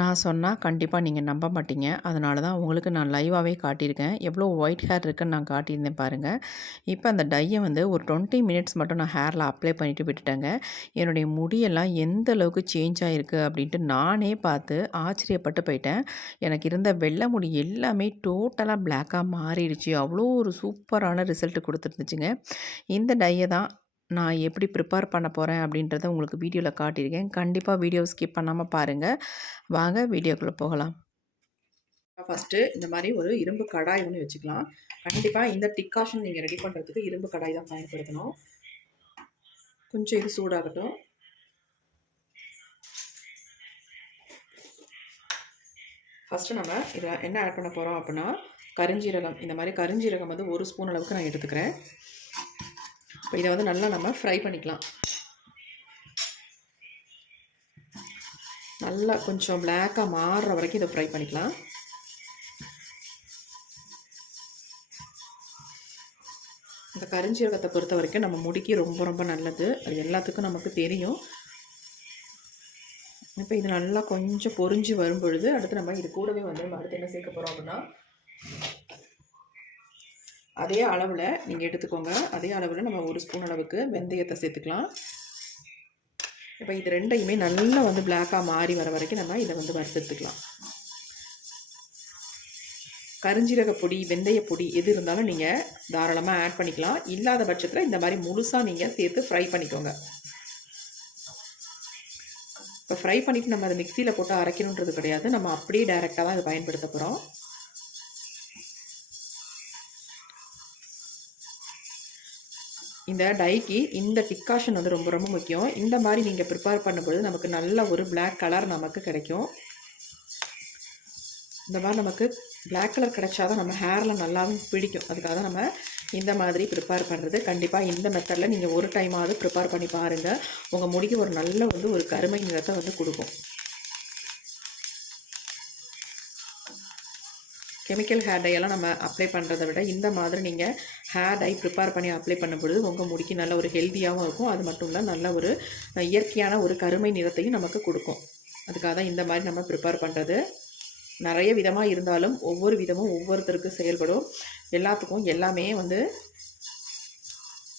நான் சொன்னால் கண்டிப்பாக நீங்கள் நம்ப மாட்டீங்க. அதனால தான் உங்களுக்கு நான் லைவாகவே காட்டியிருக்கேன். எவ்வளோ ஒயிட் ஹேர் இருக்குன்னு நான் காட்டியிருந்தேன் பாருங்கள் இப்போ அந்த டையை வந்து ஒரு டுவெண்ட்டி மினிட்ஸ் மட்டும் நான் ஹேரில் அப்ளை பண்ணிவிட்டு விட்டுட்டேங்க. என்னுடைய முடியெல்லாம் எந்த அளவுக்கு சேஞ்ச் ஆகிருக்கு அப்படின்ட்டு நானே பார்த்து ஆச்சரியப்பட்டு போயிட்டேன். எனக்கு இருந்த வெள்ளை முடி எல்லாமே டோட்டலாக பிளாக்காக மாறிடுச்சு. அவ்வளோ ஒரு சூப்பரான ரிசல்ட் கொடுத்துருந்துச்சுங்க. இந்த டையை தான் நான் எப்படி ப்ரிப்பேர் பண்ண போகிறேன் அப்படின்றத உங்களுக்கு வீடியோவில் காட்டியிருக்கேன். கண்டிப்பாக வீடியோ ஸ்கிப் பண்ணாமல் பாருங்கள் வாங்க வீடியோக்குள்ளே போகலாம். ஃபஸ்ட்டு இந்த மாதிரி ஒரு இரும்பு கடாய் ஒன்று வச்சுக்கலாம். கண்டிப்பாக இந்த டிக்காஷன் நீங்கள் ரெடி பண்ணுறதுக்கு இரும்பு கடாய் தான் பயன்படுத்தணும். கொஞ்சம் இது சூடாகட்டும். ஃபஸ்ட்டு நம்ம இதில் என்ன ஆட் பண்ண போகிறோம் அப்படின்னா கருஞ்சீரகம். இந்த மாதிரி கருஞ்சீரகம் வந்து ஒரு ஸ்பூன் அளவுக்கு நான் எடுத்துக்கிறேன். இப்போ இதை வந்து நல்லா நம்ம ஃப்ரை பண்ணிக்கலாம். நல்லா கொஞ்சம் பிளாக்காக மாறுற வரைக்கும் இதை ஃப்ரை பண்ணிக்கலாம். இந்த கரிஞ்சீரகத்தை பொறுத்த வரைக்கும் நம்ம முடிக்கு ரொம்ப ரொம்ப நல்லது. அது எல்லாத்துக்கும் நமக்கு தெரியும். இப்போ இது நல்லா கொஞ்சம் பொறிஞ்சு வரும் பொழுது அடுத்து நம்ம இது கூடவே வந்து நம்ம அடுத்து என்ன சேர்க்க போகிறோம் அப்படின்னா அதே அளவில் நீங்கள் எடுத்துக்கோங்க. அதே அளவில் நம்ம ஒரு ஸ்பூன் அளவுக்கு வெந்தயத்தை சேர்த்துக்கலாம். இப்போ இது ரெண்டையுமே நல்லா வந்து பிளாக்காக மாறி வர வரைக்கும் நம்ம இதை வந்து வறுத்துக்கலாம். கருஞ்சீரக பொடி வெந்தய பொடி எது இருந்தாலும் நீங்கள் தாராளமாக ஆட் பண்ணிக்கலாம். இல்லாத பட்சத்தில் இந்த மாதிரி முழுசாக நீங்கள் சேர்த்து ஃப்ரை பண்ணிக்கோங்க. இப்போ ஃப்ரை பண்ணிவிட்டு நம்ம அதை மிக்சியில் போட்டு அரைக்கணுன்றது கிடையாது. நம்ம அப்படியே டைரெக்டாக தான் இதை பயன்படுத்த போகிறோம் இந்த டைக்கு இந்த டிக்காஷன் வந்து ரொம்ப ரொம்ப முக்கியம். இந்த மாதிரி நீங்கள் ப்ரிப்பேர் பண்ணும்போது நமக்கு நல்ல ஒரு பிளாக் கலர் நமக்கு கிடைக்கும். இந்த மாதிரி நமக்கு பிளாக் கலர் கிடைச்சாதான் நம்ம ஹேரில் நல்லாவும் பிடிக்கும். அதுக்காக தான் நம்ம இந்த மாதிரி ப்ரிப்பேர் பண்ணுறது கண்டிப்பாக இந்த மெத்தடில் நீங்கள் ஒரு டைமாவது ப்ரிப்பேர் பண்ணி பாருங்கள் உங்கள் முடிக்கு ஒரு நல்ல வந்து ஒரு கருமை நிறத்தை வந்து கொடுக்கும். கெமிக்கல் ஹேர் டையெல்லாம் நம்ம அப்ளை பண்ணுறதை விட இந்த மாதிரி நீங்கள் ஹேர் டை ப்ரிப்பேர் பண்ணி அப்ளை பண்ணும்பொழுது உங்கள் முடிக்கு நல்ல ஒரு ஹெல்த்தியாகவும் இருக்கும். அது மட்டும் இல்லை நல்ல ஒரு இயற்கையான ஒரு கருமை நிறத்தையும் நமக்கு கொடுக்கும். அதுக்காக தான் இந்த மாதிரி நம்ம ப்ரிப்பேர் பண்ணுறது நிறைய விதமாக இருந்தாலும் ஒவ்வொரு விதமும் ஒவ்வொருத்தருக்கு செயல்படும். எல்லாத்துக்கும் எல்லாமே வந்து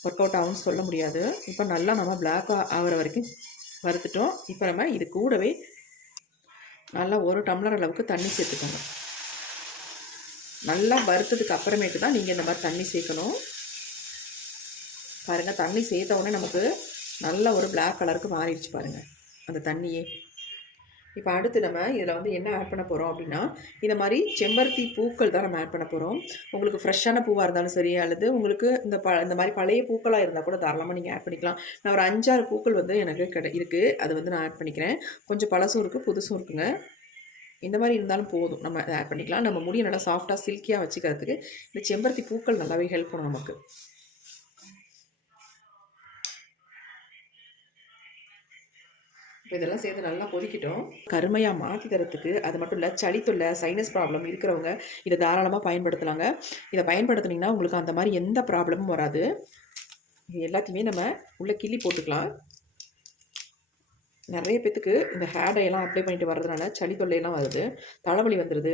ஒர்க் அவுட் ஆகும்னு சொல்ல முடியாது. இப்போ நல்லா நம்ம பிளாக் ஆகிற வரைக்கும் வறுத்துட்டோம். இப்போ நம்ம இது கூடவே நல்லா ஒரு டம்ளர் அளவுக்கு தண்ணி சேர்த்துக்கணும் நல்லா வறுத்ததுக்கு அப்புறமேட்டு தான் நீங்கள் இந்த மாதிரி தண்ணி சேர்க்கணும். பாருங்கள் தண்ணி சேர்த்த உடனே நமக்கு நல்ல ஒரு பிளாக் கலருக்கு மாறிடுச்சு பாருங்கள் அந்த தண்ணியே. இப்போ அடுத்து நம்ம இதில் வந்து என்ன ஆட் பண்ண போகிறோம் அப்படின்னா இந்த மாதிரி செம்பருத்தி பூக்கள் தான் நம்ம ஆட் பண்ண போகிறோம் உங்களுக்கு ஃப்ரெஷ்ஷான பூவாக இருந்தாலும் சரி அல்லது உங்களுக்கு இந்த ப இந்த மாதிரி பழைய பூக்களாக இருந்தால் கூட தாராளமாக நீங்கள் ஆட் பண்ணிக்கலாம். நான் ஒரு அஞ்சாறு பூக்கள் வந்து எனக்கு கிடை இருக்குது அது வந்து நான் ஆட் பண்ணிக்கிறேன். கொஞ்சம் பழசும் இருக்குது புதுசும் இருக்குங்க. இந்த மாதிரி இருந்தாலும் போதும். நம்ம அதை ஆட் பண்ணிக்கலாம். நம்ம முடியை நல்லா சாஃப்டாக சில்கியாக வச்சுக்கிறதுக்கு இந்த செம்பருத்தி பூக்கள் நல்லாவே ஹெல்ப் பண்ணும் நமக்கு. இப்போ இதெல்லாம் சேர்த்து நல்லா கொதிக்கிட்டோம். கருமையாக மாற்றி தரத்துக்கு அது மட்டும் இல்லை சளித்தொல்லை சைனஸ் ப்ராப்ளம் இருக்கிறவங்க இதை தாராளமாக பயன்படுத்தலாங்க. இதை பயன்படுத்துனீங்கன்னா உங்களுக்கு அந்த மாதிரி எந்த ப்ராப்ளமும் வராது. இது எல்லாத்தையுமே நம்ம உள்ளே கிள்ளி போட்டுக்கலாம். நிறைய பேத்துக்கு இந்த ஹேடையெல்லாம் அப்ளை பண்ணிட்டு வர்றதுனால சளி தொல்லையெல்லாம் வருது தலைவலி வந்துடுது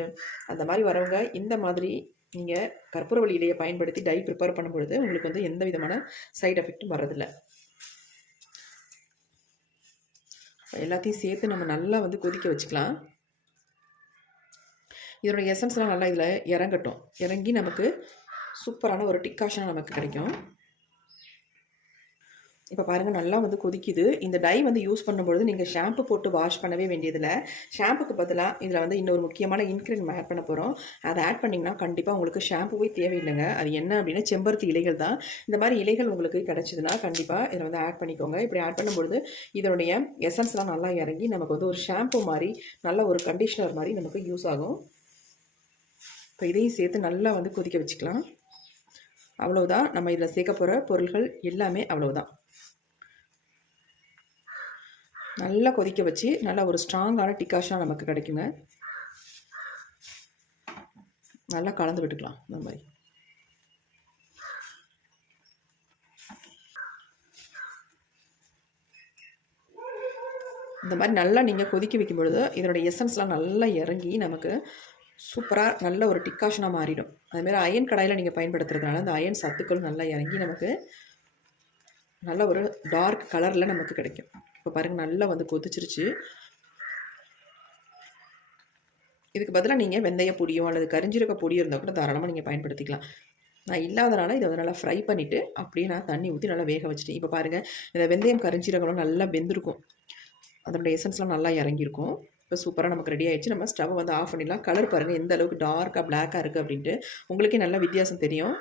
அந்த மாதிரி வரவங்க இந்த மாதிரி நீங்கள் கற்பூரவழி இலையை பயன்படுத்தி டை ப்ரிப்பேர் பண்ணும்பொழுது உங்களுக்கு வந்து எந்த விதமான சைட் எஃபெக்ட்டும் வர்றதில்லை. எல்லாத்தையும் சேர்த்து நம்ம நல்லா வந்து கொதிக்க வச்சுக்கலாம். இதனுடைய எசன்ஸ்லாம் நல்லா இதில் இறங்கட்டும். இறங்கி நமக்கு சூப்பரான ஒரு டிக்காஷனாக நமக்கு கிடைக்கும். இப்போ பாருங்கள் நல்லா வந்து கொதிக்குது. இந்த டை வந்து யூஸ் பண்ணும்பொழுது நீங்கள் ஷாம்பு போட்டு வாஷ் பண்ணவே வேண்டியதில்லை. ஷாம்புக்கு பதிலாக இதில் வந்து இன்னொரு முக்கியமான இன்க்ரீடியன் ஆட் பண்ண போகிறோம் அதை ஆட் பண்ணிங்கன்னா கண்டிப்பாக உங்களுக்கு ஷாம்புவே தேவையில்லைங்க. அது என்ன அப்படின்னா செம்பருத்தி இலைகள் தான். இந்த மாதிரி இலைகள் உங்களுக்கு கிடச்சிதுன்னா கண்டிப்பாக இதில் வந்து ஆட் பண்ணிக்கோங்க. இப்படி ஆட் பண்ணும்பொழுது இதனுடைய எசன்ஸ்லாம் நல்லா இறங்கி நமக்கு வந்து ஒரு ஷாம்பு மாதிரி நல்ல ஒரு கண்டிஷ்னர் மாதிரி நமக்கு யூஸ் ஆகும். இப்போ இதையும் சேர்த்து நல்லா வந்து கொதிக்க வச்சுக்கலாம். அவ்வளோதான் நம்ம இதில் சேர்க்க போகிற பொருள்கள் எல்லாமே அவ்வளோதான் நல்லா கொதிக்க வச்சு நல்லா ஒரு ஸ்ட்ராங்கான டிக்காஷாக நமக்கு கிடைக்குங்க. நல்லா கலந்து விட்டுக்கலாம் இந்த மாதிரி. இந்த மாதிரி நல்லா நீங்கள் கொதிக்க வைக்கும் பொழுது இதனுடைய எசன்ஸ்லாம் நல்லா இறங்கி நமக்கு சூப்பராக நல்ல ஒரு டிக்காஷனாக மாறிடும். அதுமாரி அயன் கடாயில் நீங்கள் பயன்படுத்துறதுனால அந்த அயன் சத்துக்கள் நல்லா இறங்கி நமக்கு நல்ல ஒரு டார்க் கலரில் நமக்கு கிடைக்கும். இப்போ பாருங்கள் நல்லா வந்து கொதிச்சிருச்சு. இதுக்கு பதிலாக நீங்கள் வெந்தய பொடியோ அல்லது கரிஞ்சீரக பொடியோ இருந்தால் கூட தாராளமாக நீங்கள் பயன்படுத்திக்கலாம். நான் இல்லாதனால இதை வந்து நல்லா ஃப்ரை பண்ணிவிட்டு அப்படியே நான் தண்ணி ஊற்றி நல்லா வேக வச்சுட்டேன். இப்போ பாருங்கள் இந்த வெந்தயம் கரிஞ்சீரகம் நல்லா வெந்திருக்கும். அதனுடைய எசன்ஸ்லாம் நல்லா இறங்கியிருக்கும். இப்போ சூப்பராக நமக்கு ரெடி ஆகிடுச்சு நம்ம ஸ்டவ் வந்து ஆஃப் பண்ணிடலாம். கலர் பாருங்கள் எந்த அளவுக்கு டார்க்காக பிளாக்காக இருக்குது அப்படின்ட்டு. உங்களுக்கே நல்ல வித்தியாசம் தெரியும்.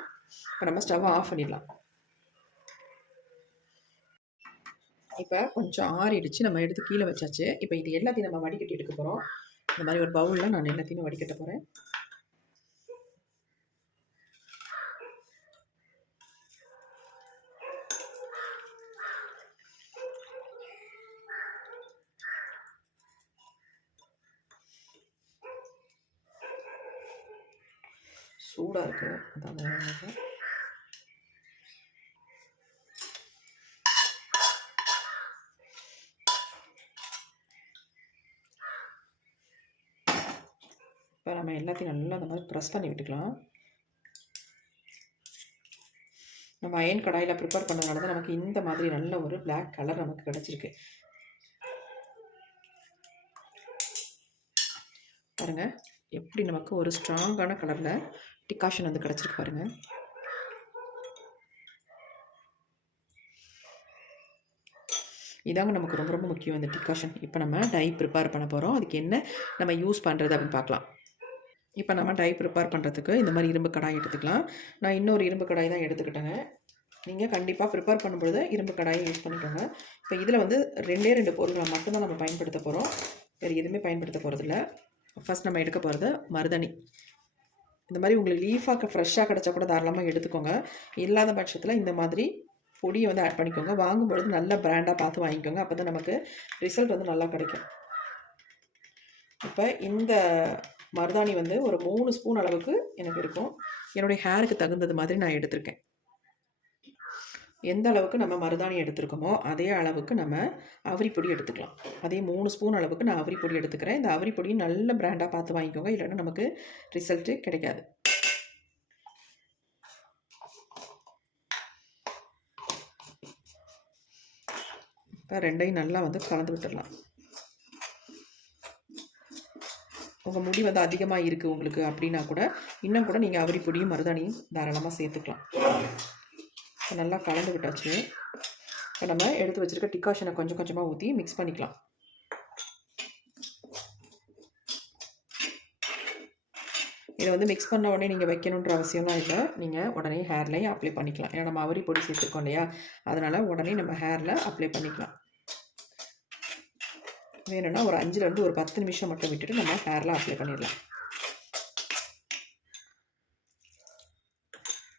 இப்போ நம்ம ஸ்டவ்வை ஆஃப் பண்ணிடலாம். இப்போ கொஞ்சம் ஆறிடுச்சு. நம்ம எடுத்து கீழே வச்சாச்சு. இப்போ இது எல்லாத்தையும் நம்ம வடிகட்டி எடுக்க போகிறோம் இந்த மாதிரி ஒரு பவுலில் நான் எல்லாத்தையுமே வடிகட்ட போகிறேன் சூடாக இருக்குது அதான் நம்ம எல்லாத்தையும் நல்லா அந்த மாதிரி ப்ரெஸ் பண்ணி விட்டுக்கலாம். நம்ம அயன் கடாயில் ப்ரிப்பேர் பண்ணதுனால தான் நமக்கு இந்த மாதிரி நல்ல ஒரு பிளாக் கலர் நமக்கு கிடச்சிருக்கு. பாருங்கள் எப்படி நமக்கு ஒரு ஸ்ட்ராங்கான கலரில் டிகாஷன் வந்து கிடச்சிருக்கு பாருங்கள் இதாங்க நமக்கு ரொம்ப ரொம்ப முக்கியம் இந்த டிகாஷன் இப்போ நம்ம டை ப்ரிப்பேர் பண்ண போகிறோம் அதுக்கு என்ன நம்ம யூஸ் பண்ணுறது அப்படின்னு பார்க்கலாம். இப்போ நம்ம டை ப்ரிப்பேர் பண்ணுறதுக்கு இந்த மாதிரி இரும்பு கடாய் எடுத்துக்கலாம். நான் இன்னொரு இரும்பு கடாய் தான் எடுத்துக்கிட்டேங்க. நீங்கள் கண்டிப்பாக ப்ரிப்பேர் பண்ணும்பொழுது இரும்பு கடாயை யூஸ் பண்ணிக்கோங்க. இப்போ இதில் வந்து ரெண்டே ரெண்டு பொருட்களை மட்டும்தான் நம்ம பயன்படுத்த போகிறோம். வேறு எதுவுமே பயன்படுத்த போகிறதில்ல. ஃபஸ்ட் நம்ம எடுக்க போகிறது மருதணி. இந்த மாதிரி உங்களுக்கு லீஃபாக ஃப்ரெஷ்ஷாக கிடச்சா கூட தாராளமாக எடுத்துக்கோங்க. இல்லாத பட்சத்தில் இந்த மாதிரி பொடியை வந்து ஆட் பண்ணிக்கோங்க. வாங்கும்பொழுது நல்ல பிராண்டாக பார்த்து வாங்கிக்கோங்க. அப்போ தான் நமக்கு ரிசல்ட் வந்து நல்லா கிடைக்கும். இப்போ இந்த மருதாணி வந்து ஒரு மூணு ஸ்பூன் அளவுக்கு எனக்கு இருக்கும். என்னுடைய ஹேருக்கு தகுந்தது மாதிரி நான் எடுத்திருக்கேன். எந்த அளவுக்கு நம்ம மருதாணி எடுத்துருக்கோமோ அதே அளவுக்கு நம்ம அவரிப்பொடி எடுத்துக்கலாம். அதே மூணு ஸ்பூன் அளவுக்கு நான் அவரிப்பொடி எடுத்துக்கிறேன். இந்த அவரிப்பொடி நல்ல பிராண்டாக பார்த்து வாங்கிக்கோங்க. இல்லைன்னா நமக்கு ரிசல்ட்டு கிடைக்காது. இப்போ ரெண்டையும் நல்லா வந்து கலந்து விட்டுடலாம். உங்கள் முடி வந்து அதிகமாக இருக்குது உங்களுக்கு அப்படின்னா கூட இன்னும் கூட நீங்கள் அவரி பொடியும் மருதாணியும் தாராளமாக சேர்த்துக்கலாம். இப்போ நல்லா கலந்து விட்டாச்சு. இப்போ நம்ம எடுத்து வச்சுருக்க டிகாஷனை கொஞ்சம் கொஞ்சமாக ஊற்றி மிக்ஸ் பண்ணிக்கலாம். இதை வந்து மிக்ஸ் பண்ண உடனே நீங்கள் வைக்கணுன்ற அவசியம்லாம் இல்லை. நீங்கள் உடனே ஹேர்லேயும் அப்ளை பண்ணிக்கலாம். ஏன்னா நம்ம அவரி பொடி சேர்த்துருக்கோம் இல்லையா? அதனால் உடனே நம்ம ஹேரில் அப்ளை பண்ணிக்கலாம். வேணும்னா ஒரு அஞ்சுலேருந்து ஒரு பத்து நிமிஷம் மட்டும் விட்டுட்டு நம்ம ஹேர்லாம் அப்ளை பண்ணிடலாம்.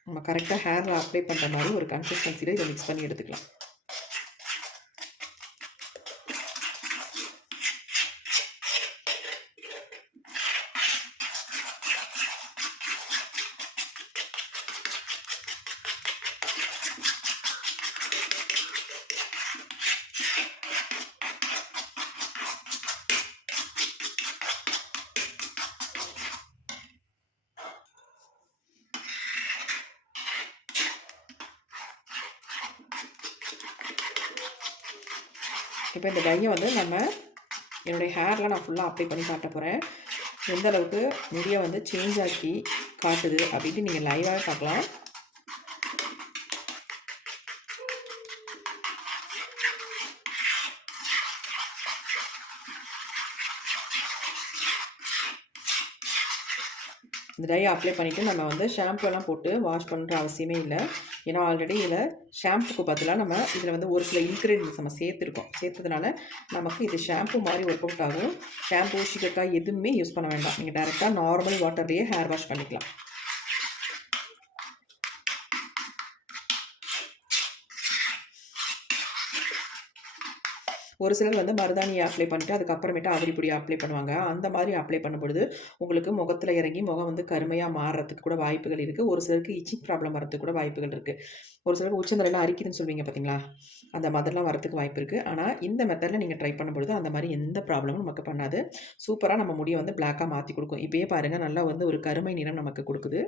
நம்ம கரெக்டாக ஹேரில் அப்ளை பண்ணுற மாதிரி ஒரு கன்சிஸ்டன்சியில் இதை மிக்ஸ் பண்ணி எடுத்துக்கலாம். இப்போ இந்த டையை வந்து நம்ம என்னுடைய ஹேரில் நான் ஃபுல்லாக அப்ளை பண்ணி காட்ட போகிறேன் எந்த அளவுக்கு முடியை வந்து சேஞ்ச் ஆக்கி காட்டுது அப்படின்ட்டு நீங்கள் லைவாக பார்க்கலாம். இந்த டை அப்ளை பண்ணிவிட்டு நம்ம வந்து ஷாம்புலாம் போட்டு வாஷ் பண்ணுற அவசியமே இல்லை. ஏன்னா ஆல்ரெடி இதில் ஷாம்புக்கு பதிலாக நம்ம இதில் வந்து ஒரு சில இன்க்ரீடியன்ஸ் நம்ம சேர்த்துருக்கோம். சேர்த்ததுனால நமக்கு இது ஷாம்பு மாதிரி ஒர்க் அவுட் ஆகும். ஷாம்பு ஷிகக்காய் எதுவுமே யூஸ் பண்ண வேண்டாம். நீங்கள் டேரெக்டாக நார்மல் வாட்டர்லேயே ஹேர் வாஷ் பண்ணிக்கலாம். ஒரு சிலர் வந்து மருதாணியை அப்ளை பண்ணிட்டு அதுக்கப்புறமேட்டு அவரிப்பொடி அப்ளை பண்ணுவாங்க. அந்த மாதிரி அப்ளை பண்ணும்பொழுது உங்களுக்கு முகத்தில் இறங்கி முகம் வந்து கருமையாக மாறுறதுக்கு கூட வாய்ப்புகள் இருக்குது ஒரு சிலருக்கு இச்சிங் ப்ராப்ளம் வரதுக்கு கூட வாய்ப்புகள் இருக்குது ஒரு சிலருக்கு உச்சந்தலைலாம் அரிக்குதுன்னு சொல்வீங்க பார்த்தீங்களா அந்த மாதிரிலாம் வரதுக்கு வாய்ப்பு இருக்குது ஆனால் இந்த மெத்தடில் நீங்கள் ட்ரை பண்ணும்பொழுது அந்த மாதிரி எந்த ப்ராப்ளமும் நமக்கு பண்ணாது. சூப்பராக நம்ம முடியை வந்து பிளாக்காக மாற்றி கொடுக்கும். இப்போயே பாருங்கள் நல்லா வந்து ஒரு கருமை நிறம் நமக்கு கொடுக்குது.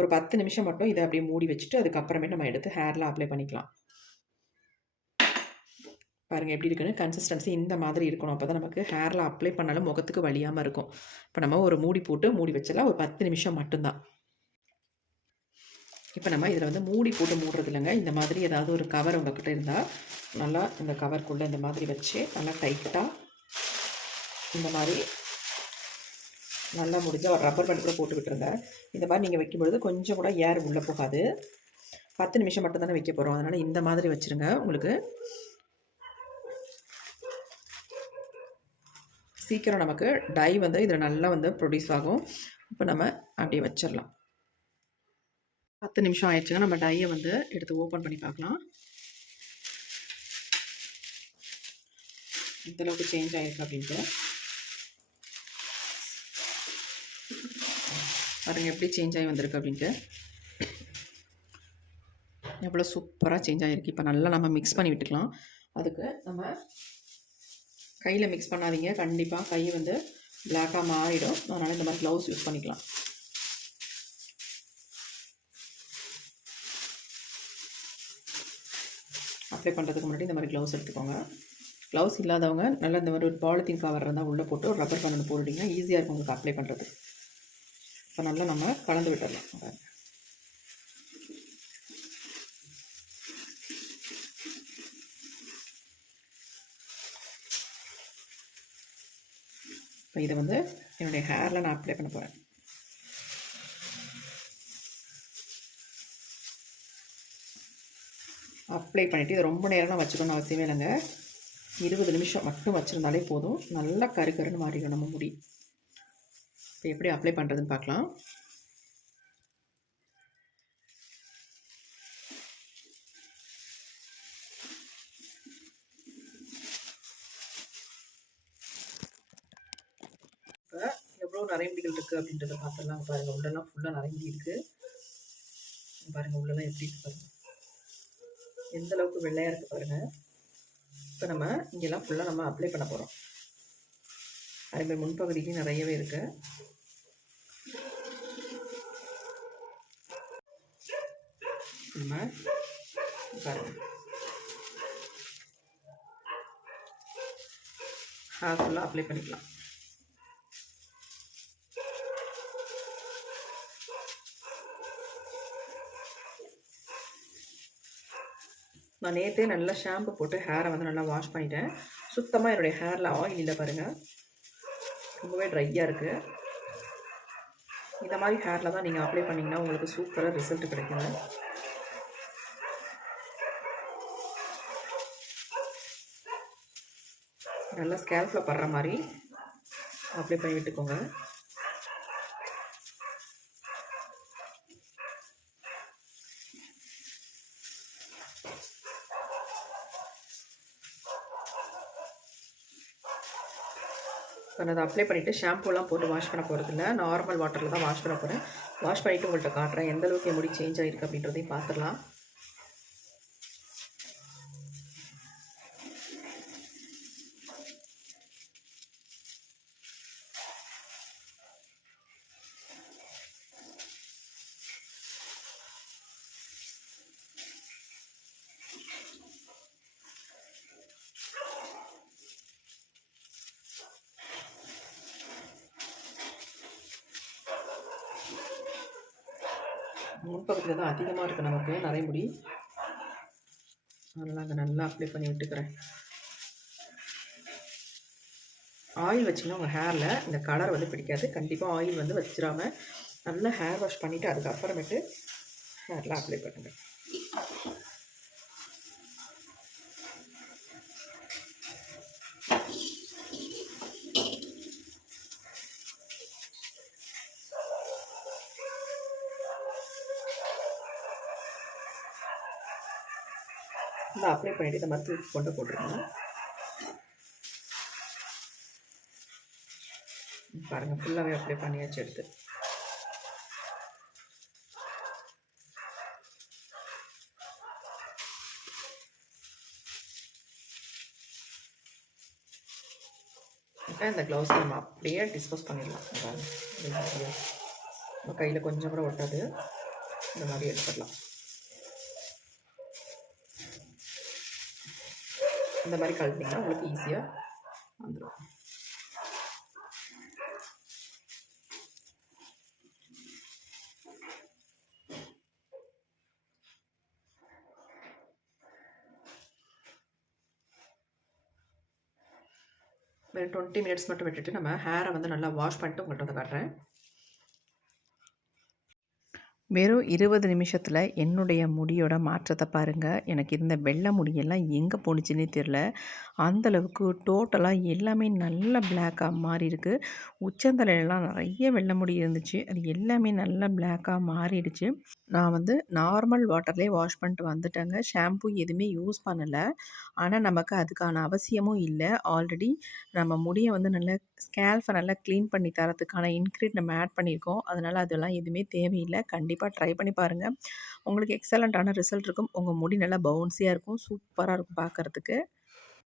ஒரு பத்து நிமிஷம் மட்டும் இதை அப்படியே மூடி வச்சுட்டு அதுக்கப்புறமே நம்ம எடுத்து ஹேரில் அப்ளை பண்ணிக்கலாம். பாருங்கள் எப்படி இருக்குன்னு கன்சிஸ்டன்சி இந்த மாதிரி இருக்கணும். அப்போ தான் நமக்கு ஹேரில் அப்ளை பண்ணாலும் முகத்துக்கு வலியாமல் இருக்கும். இப்போ நம்ம ஒரு மூடி போட்டு மூடி வச்சிடலாம். ஒரு பத்து நிமிஷம் மட்டும்தான். இப்போ நம்ம இதில் வந்து மூடி போட்டு மூடுறது இல்லைங்க. இந்த மாதிரி ஏதாவது ஒரு கவர் உங்ககிட்ட இருந்தால் நல்லா இந்த கவர்க்குள்ளே இந்த மாதிரி வச்சு நல்லா டைட்டாக இந்த மாதிரி நல்லா முடிஞ்சால் ஒரு ரப்பர் பேண்ட் கூட போட்டு விட்டுருங்க இந்த மாதிரி நீங்கள் வைக்கும்பொழுது கொஞ்சம் கூட ஏர் உள்ளே போகாது. பத்து நிமிஷம் மட்டும் தானே வைக்க போகிறோம் அதனால் இந்த மாதிரி வச்சுருங்க. உங்களுக்கு சீக்கிரம் நமக்கு டை வந்து இதில் நல்லா வந்து ப்ரொடியூஸ் ஆகும். இப்போ நம்ம அப்படியே வச்சிடலாம். பத்து நிமிஷம் ஆயிடுச்சுங்க நம்ம டையை வந்து எடுத்து ஓப்பன் பண்ணி பார்க்கலாம். எந்தளவுக்கு சேஞ்ச் ஆகிருக்கு அப்படின்ட்டு. பாருங்கள் எப்படி சேஞ்ச் ஆகி வந்திருக்கு அப்படின்ட்டு. எவ்வளோ சூப்பராக சேஞ்ச் ஆகிருக்கு இப்போ நல்லா நம்ம மிக்ஸ் பண்ணி விட்டுக்கலாம். அதுக்கு நம்ம கையில் மிக்ஸ் பண்ணாதீங்க. கண்டிப்பாக கை வந்து பிளாக்காக மாறிடும். அதனால் இந்த மாதிரி க்ளவுஸ் யூஸ் பண்ணிக்கலாம். அப்ளை பண்ணுறதுக்கு முன்னாடி இந்த மாதிரி க்ளவுஸ் எடுத்துக்கோங்க. க்ளவுஸ் இல்லாதவங்க நல்லா இந்த மாதிரி ஒரு பாலித்தீன் கவர் இருந்தால் உள்ளே போட்டு ஒரு ரப்பர் பேண்ட் போட்டுட்டிங்கன்னா ஈஸியாக இருக்கும் உங்களுக்கு அப்ளை பண்ணுறது இப்போ நல்லா நம்ம கலந்து விட்டுடலாம் இப்போ இதை வந்து என்னுடைய ஹேரில் நான் அப்ளை பண்ண போகிறேன் அப்ளை பண்ணிவிட்டு இதை ரொம்ப நேரம்லாம் வச்சுக்கணும்னு அவசியமே இல்லைங்க. இருபது நிமிஷம் மட்டும் வச்சுருந்தாலே போதும். நல்லா கரு கருன்னு மாறிடும் நம்ம முடி. இப்போ எப்படி அப்ளை பண்ணுறதுன்னு பார்க்கலாம் இப்போ எவ்வளோ நரைமுடிகள் இருக்குது அப்படின்றத பார்த்துடலாம் பாருங்கள் உள்ளெல்லாம் ஃபுல்லாக நரைமுடி இருக்குது பாருங்கள் உள்ளெல்லாம் எப்படி இருக்கு பாருங்கள் எந்த அளவுக்கு வெள்ளையாக இருக்குது பாருங்கள் இப்போ நம்ம இங்கெல்லாம் ஃபுல்லாக நம்ம அப்ளை பண்ண போகிறோம் அதேமாதிரி முன்பகுதிக்கு நிறையவே இருக்குது நம்ம பாருங்கள் ஹேர் ஃபுல்லாக அப்ளை பண்ணிக்கலாம். நான் நேற்றே நல்லா ஷாம்பு போட்டு ஹேரை வந்து நல்லா வாஷ் பண்ணிட்டேன். சுத்தமாக என்னுடைய ஹேரில் ஆயில் இல்லை பாருங்கள் ரொம்பவே ட்ரையாக இருக்குது இந்த மாதிரி ஹேரில் தான் நீங்கள் அப்ளை பண்ணிங்கன்னா உங்களுக்கு சூப்பராக ரிசல்ட் கிடைக்குங்க. நல்லா ஸ்கேல்ஃபில் படுற மாதிரி அப்ளை பண்ணி விட்டுக்கோங்க. சொன்னதை நான் அதை அப்ளை பண்ணிவிட்டு ஷாம்பூலாம் போட்டு வாஷ் பண்ண போகிறது நார்மல் வாட்டரில் தான் வாஷ் பண்ண போகிறேன் வாஷ் பண்ணிவிட்டு உங்கள்கிட்ட காட்டுறேன். எந்த அளவுக்கு முடி சேஞ்ச் ஆகிருக்கு அப்படின்றதையும் பார்த்துடலாம். முன்பக்கத்தில் தான் அதிகமாக இருக்குது நமக்கு நரைமுடி அதனால் அங்கே நல்லா அப்ளை பண்ணி விட்டுக்கிறேன். ஆயில் வச்சிங்கன்னா உங்கள் ஹேரில் இந்த கலர் வந்து பிடிக்காது. கண்டிப்பாக ஆயில் வந்து வச்சிடாம நல்லா ஹேர் வாஷ் பண்ணிவிட்டு அதுக்கப்புறமேட்டு ஹேரில் அப்ளை பண்ணுங்கள் நல்லா அப்ளை பண்ணிவிட்டு இந்த மாதிரி கொண்டு போட்டுருக்கோம் பாருங்கள் ஃபுல்லாகவே அப்ளை பண்ணியாச்சு எடுத்து. இந்த க்ளவுஸ் நம்ம அப்படியே டிஸ்போஸ் பண்ணிடலாம். கையில் கொஞ்சம் கூட ஒட்டாது. இந்த மாதிரி எடுத்துடலாம். இந்த மாதிரி கழட்டிங்கன்னா உங்களுக்கு ஈஸியாக வந்துடும் ஒரு டுவெண்ட்டி மினிட்ஸ் மட்டும் விட்டுட்டு நம்ம ஹேரை வந்து நல்லா வாஷ் பண்ணிட்டு உங்கள்கிட்ட வந்து காட்டுறேன் வெறும் இருபது நிமிஷத்தில் என்னுடைய முடியோட மாற்றத்தை பாருங்கள் எனக்கு இருந்த வெள்ளை முடியெல்லாம் எங்கே போணுச்சுன்னே தெரில அந்தளவுக்கு டோட்டலாக எல்லாமே நல்ல பிளாக்காக மாறி இருக்குது உச்சந்தலையெல்லாம் நிறைய வெள்ளை முடி இருந்துச்சு. அது எல்லாமே நல்லா பிளாக்காக மாறிடுச்சு. நான் வந்து நார்மல் வாட்டர்லேயே வாஷ் பண்ணிட்டு வந்துட்டேங்க. ஷாம்பு எதுவுமே யூஸ் பண்ணலை. ஆனால் நமக்கு அதுக்கான அவசியமும் இல்லை. ஆல்ரெடி நம்ம முடியை வந்து நல்லா ஸ்கேல்ஃபை நல்லா க்ளீன் பண்ணி தரத்துக்கான இன்க்ரீட் நம்ம ஆட் பண்ணியிருக்கோம். அதனால் அதெல்லாம் எதுவுமே தேவையில்லை. கண்டிப்பாக ட்ரை பண்ணி பாருங்கள் உங்களுக்கு எக்ஸலண்ட்டான ரிசல்ட் இருக்கும். உங்கள் முடி நல்லா பவுன்ஸியாக இருக்கும். சூப்பராக இருக்கும் பார்க்குறதுக்கு.